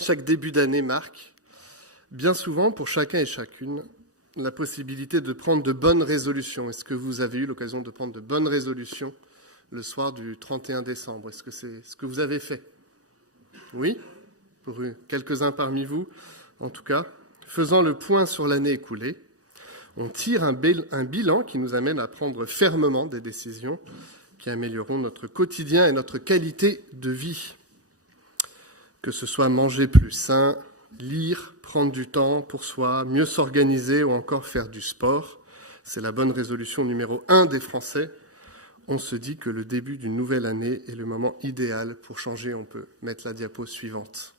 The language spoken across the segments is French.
Chaque début d'année marque, bien souvent pour chacun et chacune, la possibilité de prendre de bonnes résolutions. Est-ce que vous avez eu l'occasion de prendre de bonnes résolutions le soir du 31 décembre? Est-ce que c'est ce que vous avez fait? Oui, pour quelques-uns parmi vous, en tout cas. Faisant le point sur l'année écoulée, on tire un bilan qui nous amène à prendre fermement des décisions qui amélioreront notre quotidien et notre qualité de vie. Que ce soit manger plus sain, lire, prendre du temps pour soi, mieux s'organiser ou encore faire du sport. C'est la bonne résolution numéro 1 des Français. On se dit que le début d'une nouvelle année est le moment idéal pour changer. On peut mettre la diapo suivante.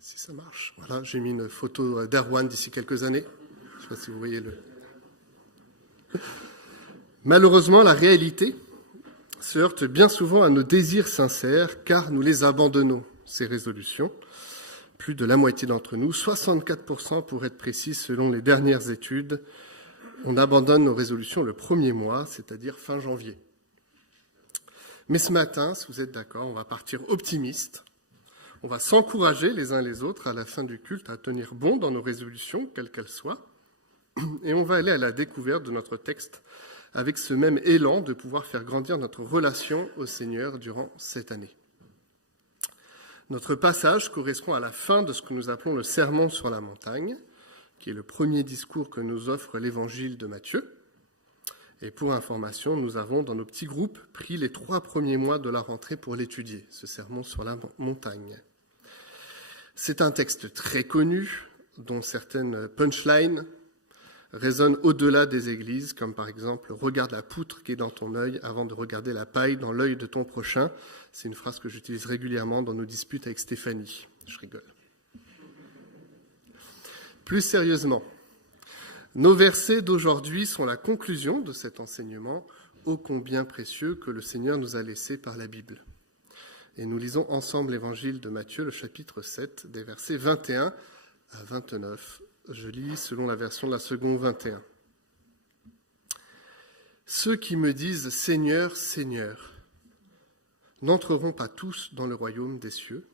Si ça marche. Voilà, j'ai mis une photo d'Erwan d'ici quelques années. Je ne sais pas si vous voyez le... Malheureusement, la réalité se heurte bien souvent à nos désirs sincères, car nous les abandonnons, ces résolutions. Plus de la moitié d'entre nous, 64% pour être précis selon les dernières études, on abandonne nos résolutions le premier mois, c'est-à-dire fin janvier. Mais ce matin, si vous êtes d'accord, on va partir optimiste. On va s'encourager les uns les autres à la fin du culte à tenir bon dans nos résolutions, quelles qu'elles soient. Et on va aller à la découverte de notre texte avec ce même élan de pouvoir faire grandir notre relation au Seigneur durant cette année. Notre passage correspond à la fin de ce que nous appelons le Sermon sur la montagne, qui est le premier discours que nous offre l'évangile de Matthieu. Et pour information, nous avons dans nos petits groupes pris les 3 premiers mois de la rentrée pour l'étudier, ce Sermon sur la montagne. C'est un texte très connu, dont certaines punchlines résonnent au-delà des églises, comme par exemple « Regarde la poutre qui est dans ton œil avant de regarder la paille dans l'œil de ton prochain ». C'est une phrase que j'utilise régulièrement dans nos disputes avec Stéphanie. Je rigole. Plus sérieusement, nos versets d'aujourd'hui sont la conclusion de cet enseignement ô combien précieux que le Seigneur nous a laissé par la Bible. Et nous lisons ensemble l'évangile de Matthieu, le chapitre 7, des versets 21 à 29. Je lis selon la version de la seconde 21. « Ceux qui me disent « Seigneur, Seigneur » n'entreront pas tous dans le royaume des cieux,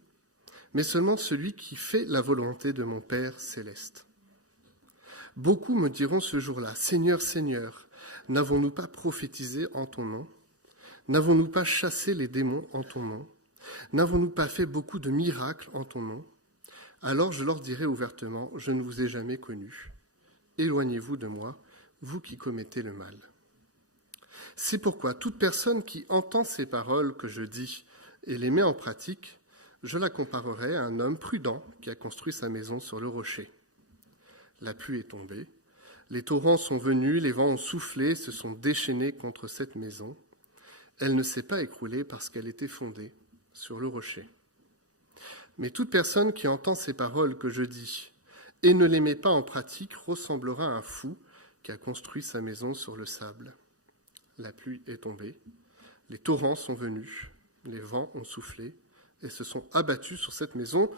mais seulement celui qui fait la volonté de mon Père céleste. Beaucoup me diront ce jour-là, « Seigneur, Seigneur, n'avons-nous pas prophétisé en ton nom? N'avons-nous pas chassé les démons en ton nom? N'avons-nous pas fait beaucoup de miracles en ton nom? Alors je leur dirai ouvertement, je ne vous ai jamais connus. Éloignez-vous de moi, vous qui commettez le mal. C'est pourquoi toute personne qui entend ces paroles que je dis et les met en pratique, je la comparerai à un homme prudent qui a construit sa maison sur le rocher. La pluie est tombée, les torrents sont venus, les vents ont soufflé, se sont déchaînés contre cette maison. Elle ne s'est pas écroulée parce qu'elle était fondée sur le rocher. Mais toute personne qui entend ces paroles que je dis et ne les met pas en pratique ressemblera à un fou qui a construit sa maison sur le sable. La pluie est tombée, les torrents sont venus, les vents ont soufflé et se sont abattus sur cette maison.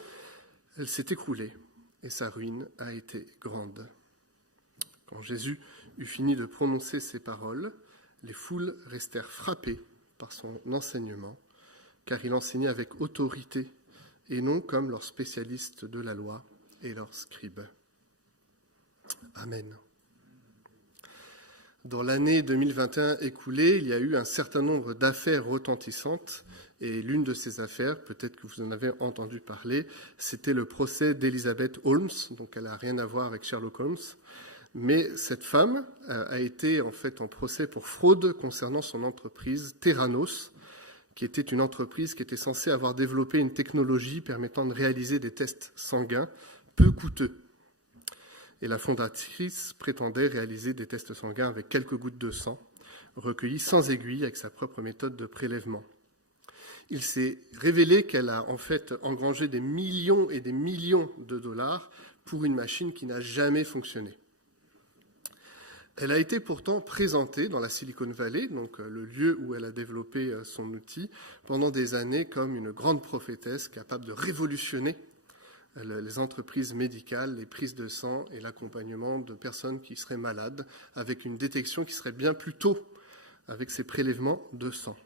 Elle s'est écroulée et sa ruine a été grande. Quand Jésus eut fini de prononcer ces paroles, les foules restèrent frappées par son enseignement, car il enseignait avec autorité et non comme leurs spécialistes de la loi et leurs scribes. Amen. Dans l'année 2021 écoulée, il y a eu un certain nombre d'affaires retentissantes, et l'une de ces affaires, peut-être que vous en avez entendu parler, c'était le procès d'Elizabeth Holmes, donc elle n'a rien à voir avec Sherlock Holmes, mais cette femme a été en fait en procès pour fraude concernant son entreprise Theranos, qui était une entreprise qui était censée avoir développé une technologie permettant de réaliser des tests sanguins peu coûteux. Et la fondatrice prétendait réaliser des tests sanguins avec quelques gouttes de sang, recueillies sans aiguille avec sa propre méthode de prélèvement. Il s'est révélé qu'elle a en fait engrangé des millions et des millions de dollars pour une machine qui n'a jamais fonctionné. Elle a été pourtant présentée dans la Silicon Valley, donc le lieu où elle a développé son outil, pendant des années comme une grande prophétesse capable de révolutionner les entreprises médicales, les prises de sang et l'accompagnement de personnes qui seraient malades, avec une détection qui serait bien plus tôt avec ces prélèvements de sang.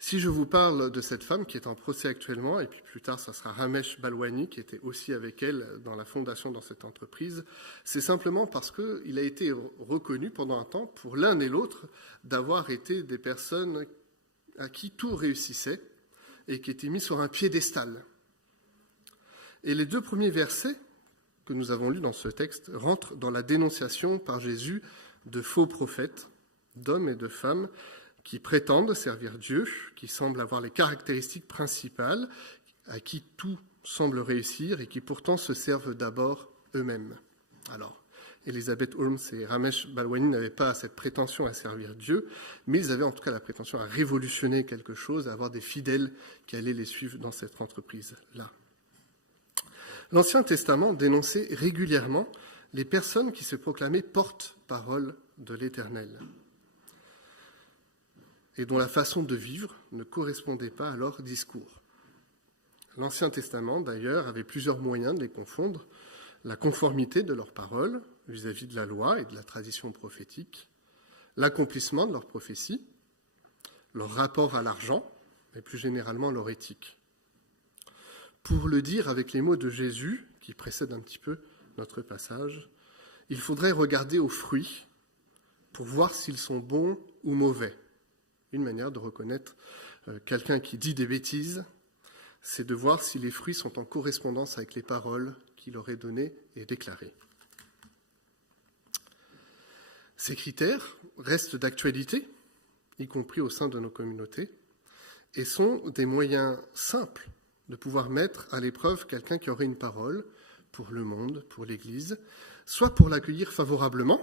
Si je vous parle de cette femme qui est en procès actuellement, et puis plus tard, ça sera Ramesh Balwani, qui était aussi avec elle dans la fondation dans cette entreprise, c'est simplement parce qu'il a été reconnu pendant un temps, pour l'un et l'autre, d'avoir été des personnes à qui tout réussissait et qui étaient mis sur un piédestal. Et les 2 premiers versets que nous avons lus dans ce texte rentrent dans la dénonciation par Jésus de faux prophètes, d'hommes et de femmes, qui prétendent servir Dieu, qui semblent avoir les caractéristiques principales, à qui tout semble réussir et qui pourtant se servent d'abord eux-mêmes. Alors, Elizabeth Holmes et Ramesh Balwani n'avaient pas cette prétention à servir Dieu, mais ils avaient en tout cas la prétention à révolutionner quelque chose, à avoir des fidèles qui allaient les suivre dans cette entreprise-là. L'Ancien Testament dénonçait régulièrement les personnes qui se proclamaient porte-parole de l'Éternel, et dont la façon de vivre ne correspondait pas à leur discours. L'Ancien Testament, d'ailleurs, avait plusieurs moyens de les confondre: la conformité de leurs paroles vis-à-vis de la loi et de la tradition prophétique, l'accomplissement de leurs prophéties, leur rapport à l'argent, et plus généralement leur éthique. Pour le dire avec les mots de Jésus, qui précèdent un petit peu notre passage, il faudrait regarder aux fruits pour voir s'ils sont bons ou mauvais. Une manière de reconnaître quelqu'un qui dit des bêtises, c'est de voir si les fruits sont en correspondance avec les paroles qu'il aurait données et déclarées. Ces critères restent d'actualité, y compris au sein de nos communautés, et sont des moyens simples de pouvoir mettre à l'épreuve quelqu'un qui aurait une parole pour le monde, pour l'Église, soit pour l'accueillir favorablement,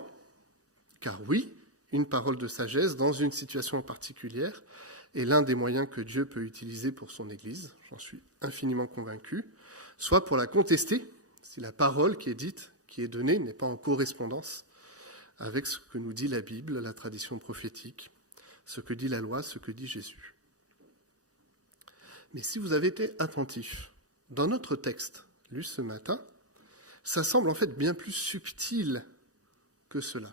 car oui, une parole de sagesse dans une situation particulière est l'un des moyens que Dieu peut utiliser pour son Église, j'en suis infiniment convaincu, soit pour la contester, si la parole qui est dite, qui est donnée, n'est pas en correspondance avec ce que nous dit la Bible, la tradition prophétique, ce que dit la loi, ce que dit Jésus. Mais si vous avez été attentif, dans notre texte lu ce matin, ça semble en fait bien plus subtil que cela.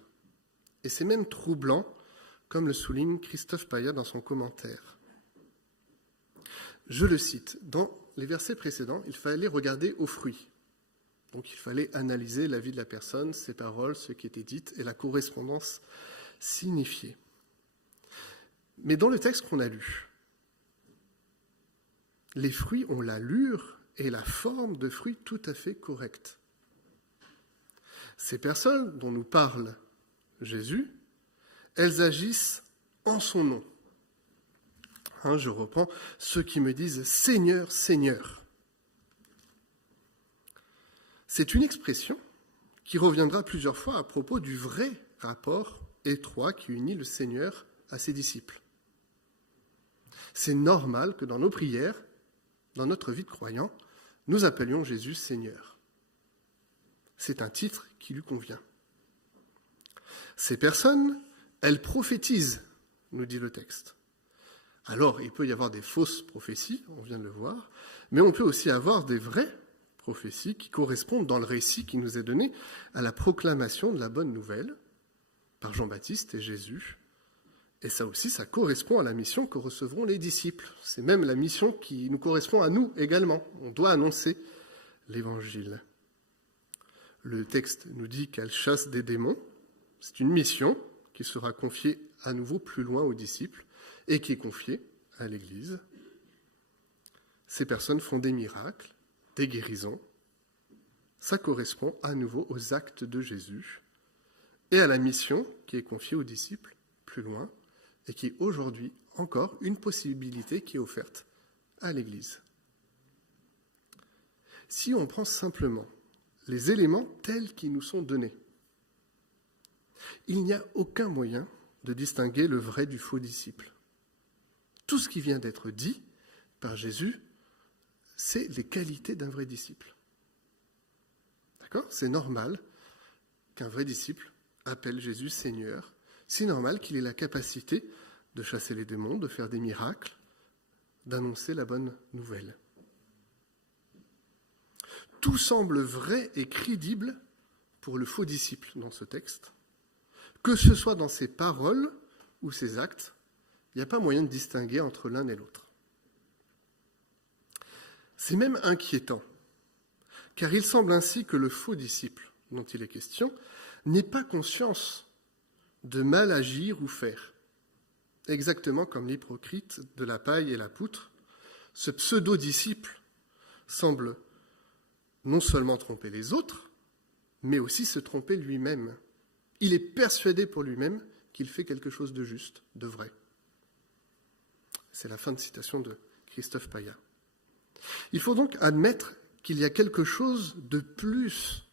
Et c'est même troublant, comme le souligne Christophe Paya dans son commentaire. Je le cite, dans les versets précédents, il fallait regarder aux fruits. Donc il fallait analyser la vie de la personne, ses paroles, ce qui était dit et la correspondance signifiée. Mais dans le texte qu'on a lu, les fruits ont l'allure et la forme de fruits tout à fait corrects. Ces personnes dont nous parle Jésus, elles agissent en son nom. Je reprends, ceux qui me disent « Seigneur, Seigneur ». C'est une expression qui reviendra plusieurs fois à propos du vrai rapport étroit qui unit le Seigneur à ses disciples. C'est normal que dans nos prières, dans notre vie de croyant, nous appelions Jésus Seigneur. C'est un titre qui lui convient. Ces personnes, elles prophétisent, nous dit le texte. Alors, il peut y avoir des fausses prophéties, on vient de le voir, mais on peut aussi avoir des vraies prophéties qui correspondent dans le récit qui nous est donné à la proclamation de la bonne nouvelle par Jean-Baptiste et Jésus. Et ça aussi, ça correspond à la mission que recevront les disciples. C'est même la mission qui nous correspond à nous également. On doit annoncer l'Évangile. Le texte nous dit qu'elle chasse des démons. C'est une mission qui sera confiée à nouveau plus loin aux disciples et qui est confiée à l'Église. Ces personnes font des miracles, des guérisons. Ça correspond à nouveau aux actes de Jésus et à la mission qui est confiée aux disciples plus loin et qui est aujourd'hui encore une possibilité qui est offerte à l'Église. Si on prend simplement les éléments tels qu'ils nous sont donnés, il n'y a aucun moyen de distinguer le vrai du faux disciple. Tout ce qui vient d'être dit par Jésus, c'est les qualités d'un vrai disciple. D'accord ? C'est normal qu'un vrai disciple appelle Jésus Seigneur. C'est normal qu'il ait la capacité de chasser les démons, de faire des miracles, d'annoncer la bonne nouvelle. Tout semble vrai et crédible pour le faux disciple dans ce texte, que ce soit dans ses paroles ou ses actes, Il n'y a pas moyen de distinguer entre l'un et l'autre. C'est même inquiétant, car il semble ainsi que le faux disciple dont il est question n'ait pas conscience de mal agir ou faire. Exactement comme l'hypocrite de la paille et la poutre, ce pseudo-disciple semble non seulement tromper les autres, mais aussi se tromper lui-même. Il est persuadé pour lui-même qu'il fait quelque chose de juste, de vrai. C'est la fin de citation de Christophe Paya. Il faut donc admettre qu'il y a quelque chose de plus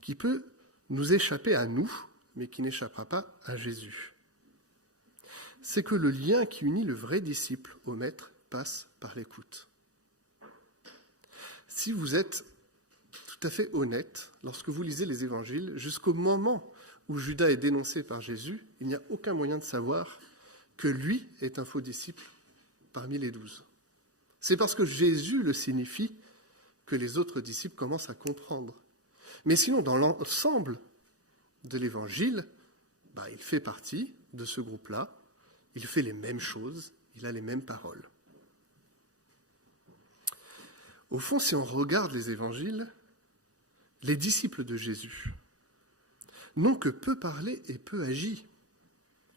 qui peut nous échapper à nous, mais qui n'échappera pas à Jésus. C'est que le lien qui unit le vrai disciple au maître passe par l'écoute. Si vous êtes tout à fait honnête, lorsque vous lisez les évangiles, jusqu'au moment où Judas est dénoncé par Jésus, il n'y a aucun moyen de savoir que lui est un faux disciple parmi les 12. C'est parce que Jésus le signifie que les autres disciples commencent à comprendre. Mais sinon, dans l'ensemble de l'évangile, il fait partie de ce groupe-là, il fait les mêmes choses, il a les mêmes paroles. Au fond, si on regarde les évangiles, les disciples de Jésus n'ont que peu parlé et peu agi,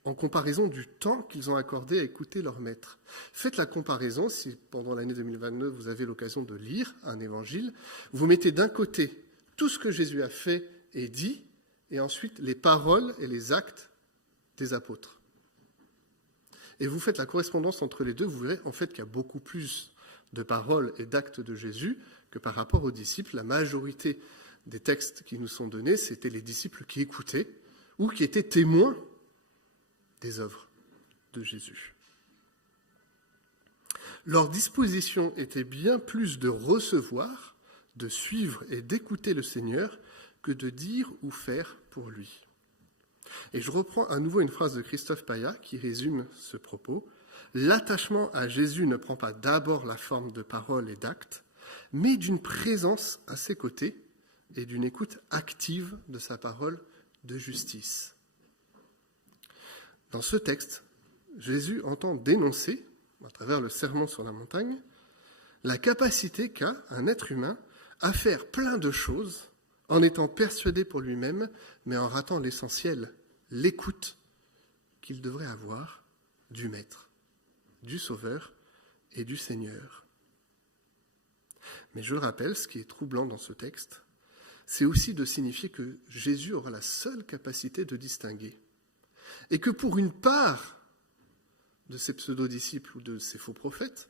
en comparaison du temps qu'ils ont accordé à écouter leur maître. Faites la comparaison, si pendant l'année 2022 vous avez l'occasion de lire un évangile, vous mettez d'un côté tout ce que Jésus a fait et dit, et ensuite les paroles et les actes des apôtres. Et vous faites la correspondance entre les deux, vous verrez en fait qu'il y a beaucoup plus de paroles et d'actes de Jésus que par rapport aux disciples. La majorité des textes qui nous sont donnés, c'était les disciples qui écoutaient ou qui étaient témoins des œuvres de Jésus. Leur disposition était bien plus de recevoir, de suivre et d'écouter le Seigneur que de dire ou faire pour lui. Et je reprends à nouveau une phrase de Christophe Paya qui résume ce propos. L'attachement à Jésus ne prend pas d'abord la forme de paroles et d'actes, mais d'une présence à ses côtés et d'une écoute active de sa parole de justice. Dans ce texte, Jésus entend dénoncer, à travers le sermon sur la montagne, la capacité qu'a un être humain à faire plein de choses en étant persuadé pour lui-même, mais en ratant l'essentiel, l'écoute qu'il devrait avoir du Maître, du Sauveur et du Seigneur. Mais je le rappelle, ce qui est troublant dans ce texte, c'est aussi de signifier que Jésus aura la seule capacité de distinguer. Et que pour une part de ces pseudo-disciples ou de ces faux prophètes,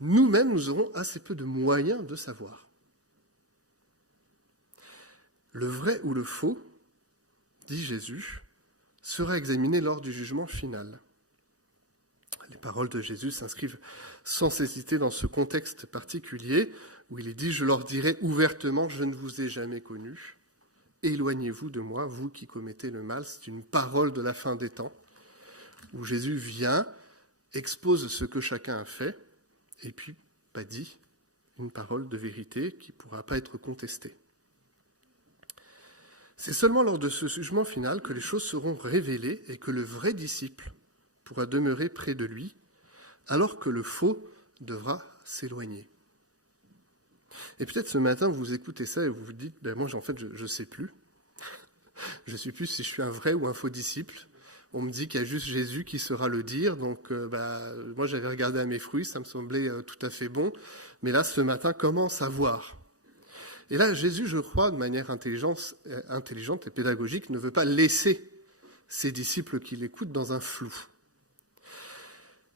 nous-mêmes, nous aurons assez peu de moyens de savoir. Le vrai ou le faux, dit Jésus, sera examiné lors du jugement final. Les paroles de Jésus s'inscrivent sans hésiter dans ce contexte particulier où il est dit « Je leur dirai ouvertement, je ne vous ai jamais connus. Éloignez-vous de moi, vous qui commettez le mal. » C'est une parole de la fin des temps où Jésus vient, expose ce que chacun a fait et puis dit une parole de vérité qui ne pourra pas être contestée. C'est seulement lors de ce jugement final que les choses seront révélées et que le vrai disciple pourra demeurer près de lui, alors que le faux devra s'éloigner. Et peut-être ce matin, vous écoutez ça et vous vous dites, moi en fait, je ne sais plus. Je ne sais plus si je suis un vrai ou un faux disciple. On me dit qu'il y a juste Jésus qui saura le dire, donc moi j'avais regardé à mes fruits, ça me semblait tout à fait bon. Mais là, ce matin, comment savoir ? Et là, Jésus, je crois, de manière intelligente et pédagogique, ne veut pas laisser ses disciples qui l'écoutent dans un flou.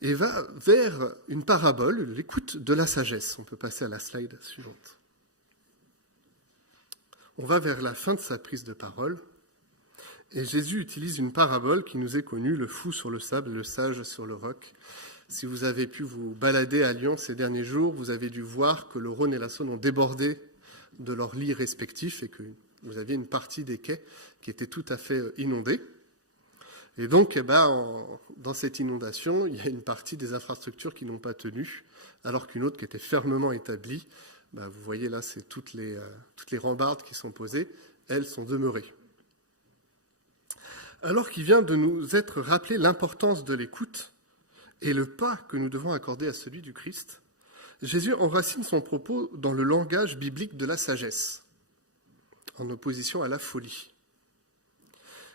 Et va vers une parabole, l'écoute de la sagesse. On peut passer à la slide suivante. On va vers la fin de sa prise de parole. Et Jésus utilise une parabole qui nous est connue, le fou sur le sable, le sage sur le roc. Si vous avez pu vous balader à Lyon ces derniers jours, vous avez dû voir que le Rhône et la Saône ont débordé de leurs lits respectifs et que vous aviez une partie des quais qui était tout à fait inondée. Et donc, dans cette inondation, il y a une partie des infrastructures qui n'ont pas tenu, alors qu'une autre qui était fermement établie, vous voyez là, c'est toutes les rambardes qui sont posées, elles sont demeurées. Alors qu'il vient de nous être rappelé l'importance de l'écoute, et le pas que nous devons accorder à celui du Christ, Jésus enracine son propos dans le langage biblique de la sagesse, en opposition à la folie.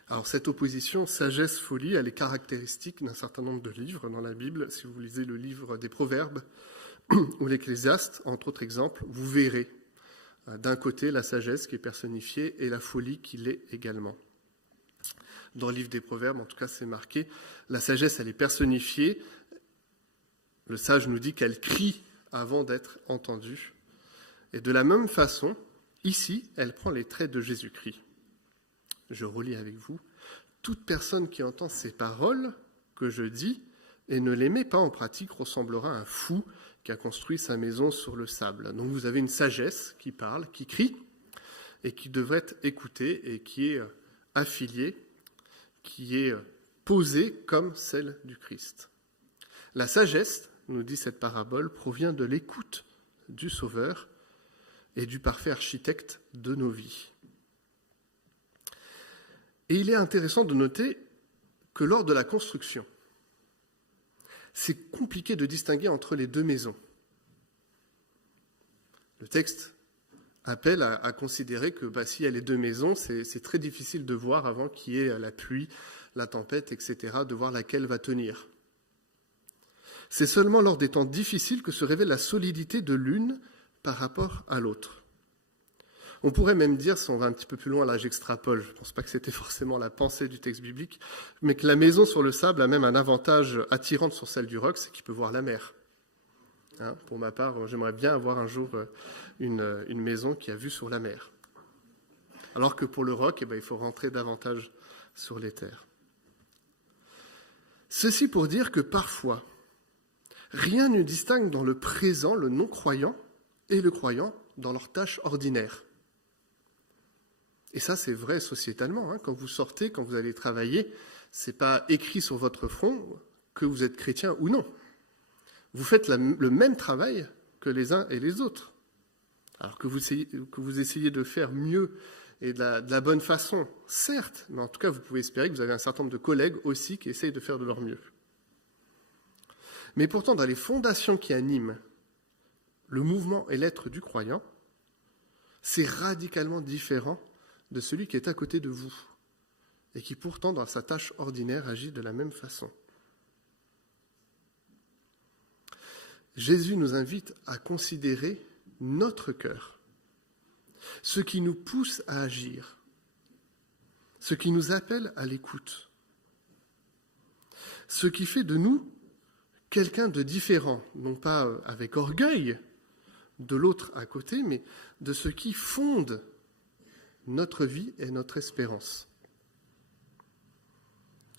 Alors cette opposition sagesse-folie, elle est caractéristique d'un certain nombre de livres dans la Bible. Si vous lisez le livre des Proverbes ou l'Ecclésiaste, entre autres exemples, vous verrez d'un côté la sagesse qui est personnifiée et la folie qui l'est également. Dans le livre des Proverbes, en tout cas c'est marqué, la sagesse elle est personnifiée, le sage nous dit qu'elle crie avant d'être entendue. Et de la même façon, ici, elle prend les traits de Jésus-Christ. Je relis avec vous. Toute personne qui entend ces paroles que je dis et ne les met pas en pratique ressemblera à un fou qui a construit sa maison sur le sable. Donc vous avez une sagesse qui parle, qui crie et qui devrait être écoutée et qui est affiliée, qui est posée comme celle du Christ. La sagesse, nous dit cette parabole, provient de l'écoute du Sauveur et du parfait architecte de nos vies. Et il est intéressant de noter que lors de la construction, c'est compliqué de distinguer entre les deux maisons. Le texte appelle à considérer que s'il y a les deux maisons, c'est très difficile de voir avant qu'il y ait la pluie, la tempête, etc., de voir laquelle va tenir. C'est seulement lors des temps difficiles que se révèle la solidité de l'une par rapport à l'autre. On pourrait même dire, si on va un petit peu plus loin, là j'extrapole, je ne pense pas que c'était forcément la pensée du texte biblique, mais que la maison sur le sable a même un avantage attirant sur celle du roc, c'est qu'il peut voir la mer. Pour ma part, j'aimerais bien avoir un jour une maison qui a vue sur la mer. Alors que pour le roc, il faut rentrer davantage sur les terres. Ceci pour dire que parfois, rien ne distingue dans le présent le non-croyant et le croyant dans leurs tâches ordinaires. Et ça, c'est vrai sociétalement. Quand vous sortez, quand vous allez travailler, ce n'est pas écrit sur votre front que vous êtes chrétien ou non. Vous faites le même travail que les uns et les autres. Alors que vous essayez de faire mieux et de la bonne façon, certes, mais en tout cas, vous pouvez espérer que vous avez un certain nombre de collègues aussi qui essayent de faire de leur mieux. Mais pourtant, dans les fondations qui animent le mouvement et l'être du croyant, c'est radicalement différent de celui qui est à côté de vous et qui pourtant, dans sa tâche ordinaire, agit de la même façon. Jésus nous invite à considérer notre cœur, ce qui nous pousse à agir, ce qui nous appelle à l'écoute, ce qui fait de nous quelqu'un de différent, non pas avec orgueil de l'autre à côté, mais de ce qui fonde notre vie et notre espérance.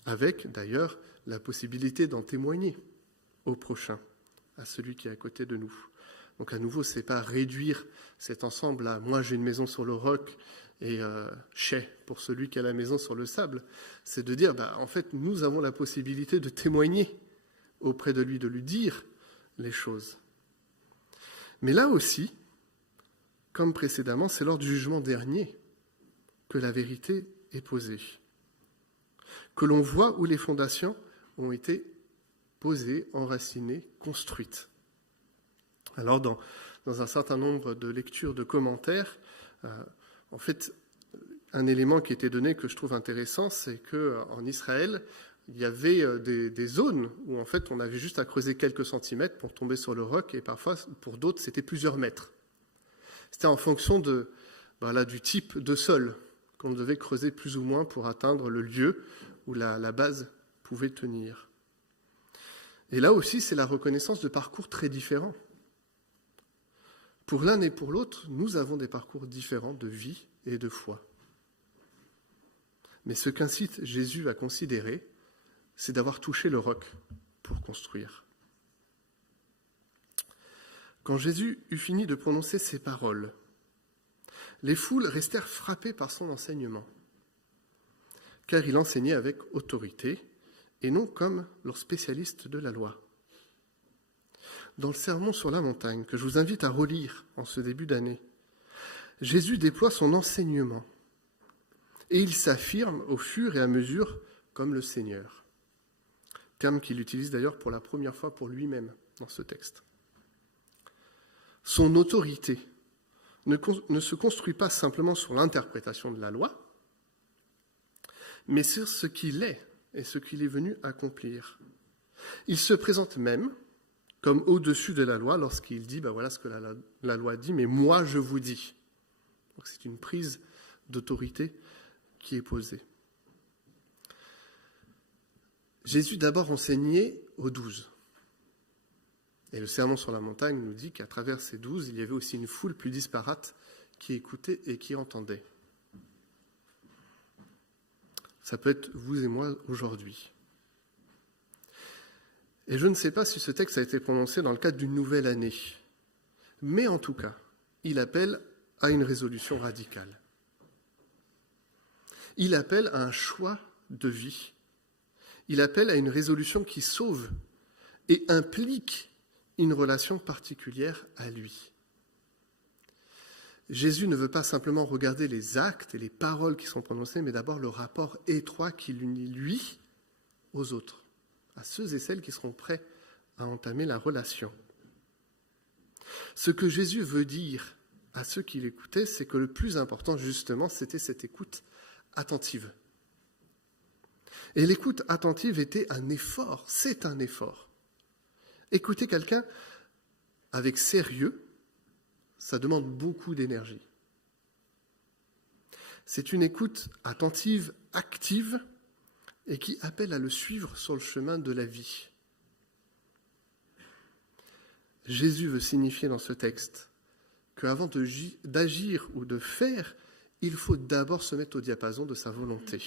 Avec d'ailleurs la possibilité d'en témoigner au prochain, à celui qui est à côté de nous. Donc à nouveau, ce n'est pas réduire cet ensemble à « moi j'ai une maison sur le roc et chais pour celui qui a la maison sur le sable », c'est de dire en fait nous avons la possibilité de témoigner auprès de lui, de lui dire les choses. Mais là aussi, comme précédemment, c'est lors du jugement dernier que la vérité est posée, que l'on voit où les fondations ont été posées, enracinées, construites. Alors, dans un certain nombre de lectures, de commentaires, en fait, un élément qui était donné que je trouve intéressant, c'est qu'en Israël, il y avait des zones où en fait on avait juste à creuser quelques centimètres pour tomber sur le roc, et parfois, pour d'autres, c'était plusieurs mètres. C'était en fonction du type de sol qu'on devait creuser plus ou moins pour atteindre le lieu où la base pouvait tenir. Et là aussi, c'est la reconnaissance de parcours très différents. Pour l'un et pour l'autre, nous avons des parcours différents de vie et de foi. Mais ce qu'incite Jésus à considérer, c'est d'avoir touché le roc pour construire. Quand Jésus eut fini de prononcer ces paroles, les foules restèrent frappées par son enseignement, car il enseignait avec autorité et non comme leurs spécialistes de la loi. Dans le Sermon sur la montagne, que je vous invite à relire en ce début d'année, Jésus déploie son enseignement et il s'affirme au fur et à mesure comme le Seigneur. terme qu'il utilise d'ailleurs pour la première fois pour lui-même dans ce texte. Son autorité ne se construit pas simplement sur l'interprétation de la loi, mais sur ce qu'il est et ce qu'il est venu accomplir. Il se présente même comme au-dessus de la loi lorsqu'il dit, voilà ce que la loi dit, mais moi je vous dis. Donc c'est une prise d'autorité qui est posée. Jésus d'abord enseignait aux 12. Et le sermon sur la montagne nous dit qu'à travers ces 12, il y avait aussi une foule plus disparate qui écoutait et qui entendait. Ça peut être vous et moi aujourd'hui. Et je ne sais pas si ce texte a été prononcé dans le cadre d'une nouvelle année, mais en tout cas, il appelle à une résolution radicale. Il appelle à un choix de vie. Il appelle à une résolution qui sauve et implique une relation particulière à lui. Jésus ne veut pas simplement regarder les actes et les paroles qui sont prononcées, mais d'abord le rapport étroit qui l'unit lui aux autres, à ceux et celles qui seront prêts à entamer la relation. Ce que Jésus veut dire à ceux qui l'écoutaient, c'est que le plus important, justement, c'était cette écoute attentive. Et l'écoute attentive était un effort, c'est un effort. Écouter quelqu'un avec sérieux, ça demande beaucoup d'énergie. C'est une écoute attentive, active, et qui appelle à le suivre sur le chemin de la vie. Jésus veut signifier dans ce texte qu'avant d'agir ou de faire, il faut d'abord se mettre au diapason de sa volonté.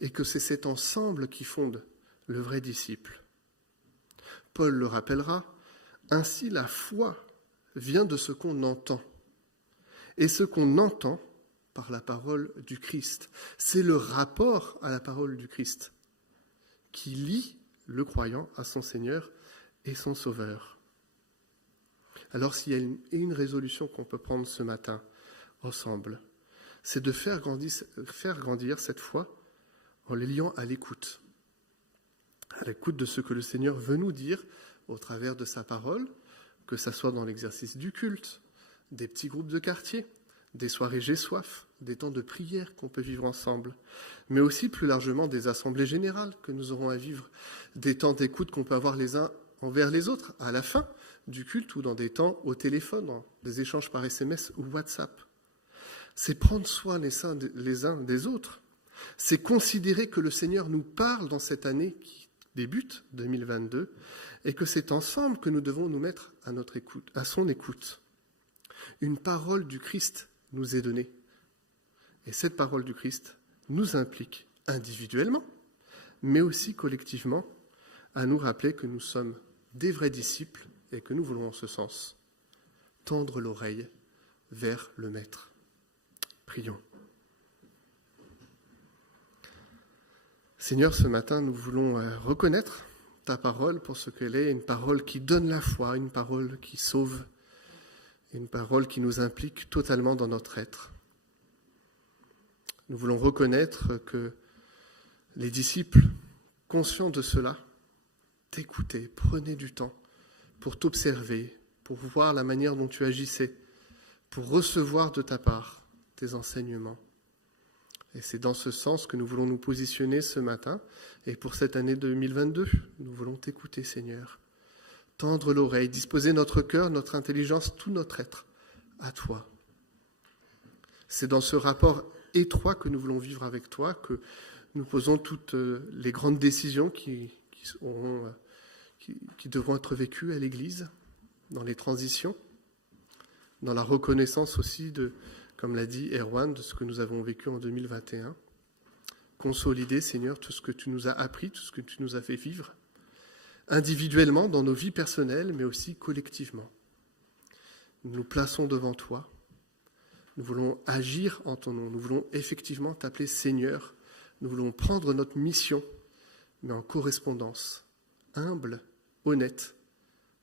Et que c'est cet ensemble qui fonde le vrai disciple. Paul le rappellera, ainsi la foi vient de ce qu'on entend. Et ce qu'on entend par la parole du Christ. C'est le rapport à la parole du Christ qui lie le croyant à son Seigneur et son Sauveur. Alors s'il y a une résolution qu'on peut prendre ce matin ensemble, c'est de faire grandir cette foi en les liant à l'écoute de ce que le Seigneur veut nous dire au travers de sa parole, que ça soit dans l'exercice du culte, des petits groupes de quartier, des soirées J'ai soif, des temps de prière qu'on peut vivre ensemble, mais aussi plus largement des assemblées générales que nous aurons à vivre, des temps d'écoute qu'on peut avoir les uns envers les autres à la fin du culte ou dans des temps au téléphone, dans des échanges par SMS ou WhatsApp. C'est prendre soin les uns des autres. C'est considérer que le Seigneur nous parle dans cette année qui débute, 2022, et que c'est ensemble que nous devons nous mettre à son écoute. Une parole du Christ nous est donnée. Et cette parole du Christ nous implique individuellement, mais aussi collectivement, à nous rappeler que nous sommes des vrais disciples et que nous voulons en ce sens tendre l'oreille vers le Maître. Prions. Seigneur, ce matin, nous voulons reconnaître ta parole pour ce qu'elle est, une parole qui donne la foi, une parole qui sauve, une parole qui nous implique totalement dans notre être. Nous voulons reconnaître que les disciples, conscients de cela, t'écoutaient, prenaient du temps pour t'observer, pour voir la manière dont tu agissais, pour recevoir de ta part tes enseignements. Et c'est dans ce sens que nous voulons nous positionner ce matin. Et pour cette année 2022, nous voulons t'écouter, Seigneur. Tendre l'oreille, disposer notre cœur, notre intelligence, tout notre être à toi. C'est dans ce rapport étroit que nous voulons vivre avec toi que nous posons toutes les grandes décisions qui devront être vécues à l'Église, dans les transitions, dans la reconnaissance aussi comme l'a dit Erwan, de ce que nous avons vécu en 2021. Consolider, Seigneur, tout ce que tu nous as appris, tout ce que tu nous as fait vivre, individuellement, dans nos vies personnelles, mais aussi collectivement. Nous nous plaçons devant toi. Nous voulons agir en ton nom. Nous voulons effectivement t'appeler Seigneur. Nous voulons prendre notre mission, mais en correspondance, humble, honnête,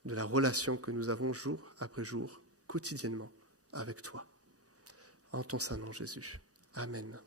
de la relation que nous avons jour après jour, quotidiennement, avec toi. En ton Saint-Nom, Jésus. Amen.